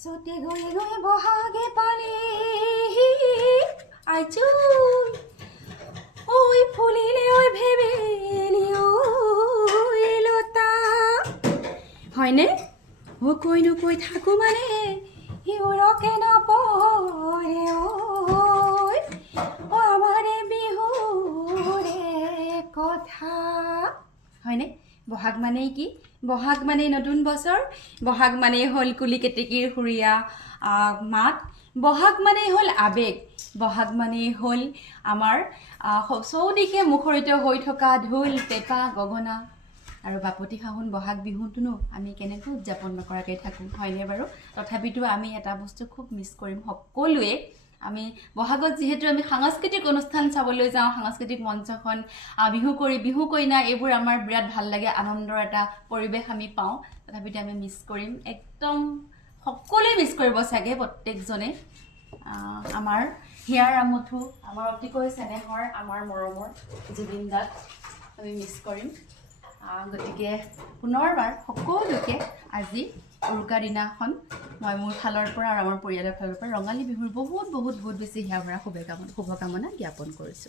চতে গৈ গৈ বহাগে পালে আজু ওই ফুলিলে ওই ভেবেলি ওই লতা হয়নে ও কই নকৈ থাকো মানে হিউৰকে নপৰে ঐ ও আমাৰে বিহুৰে কথা হয়নে বহাগ মানে কি বহাগ মানে নতুন বছৰ বহাগ মানে হল কুলি কেতেকীৰ হুৰিয়া মাত বহাগ মানে হল আবেগ বহাগ মানে হল আমাৰ চৌদিশে মুখৰিত হৈ থকা ঢোল পেঁপা গগনা আৰু বাপতি সাহোন বহাগ বিহুটোনো আমি কেনেকৈ উদযাপন নকৰাকৈ থাকোঁ হয়নে বাৰু তথাপিতো আমি এটা বস্তু খুব মিছ কৰিম সকলোৱে আমি বহাগত যেহেতু আমি সাংস্কৃতিক অনুষ্ঠান চাবলৈ যাওঁ সাংস্কৃতিক মঞ্চখন বিহু কৰি বিহু কইনা এইবোৰ আমাৰ বিৰাট ভাল লাগে আনন্দৰ এটা পৰিৱেশ আমি পাওঁ তথাপিতো আমি মিছ কৰিম একদম সকলোৱে মিছ কৰিব চাগে প্ৰত্যেকজনে আমাৰ হিয়াৰ আমঠু আমাৰ অতিকৈ চেনেহৰ আমাৰ মৰমৰ জুবিন দাক আমি মিছ কৰিম গতিকে পুনৰবাৰ সকলোকে আজি উৰুকা দিনাখন মই মোৰ ফালৰ পৰা আৰু আমাৰ পৰিয়ালৰ ফালৰ পৰা ৰঙালী বিহুৰ বহুত বহুত বহুত বেছি হিয়া ভৰা শুভকামনা জ্ঞাপন কৰিছোঁ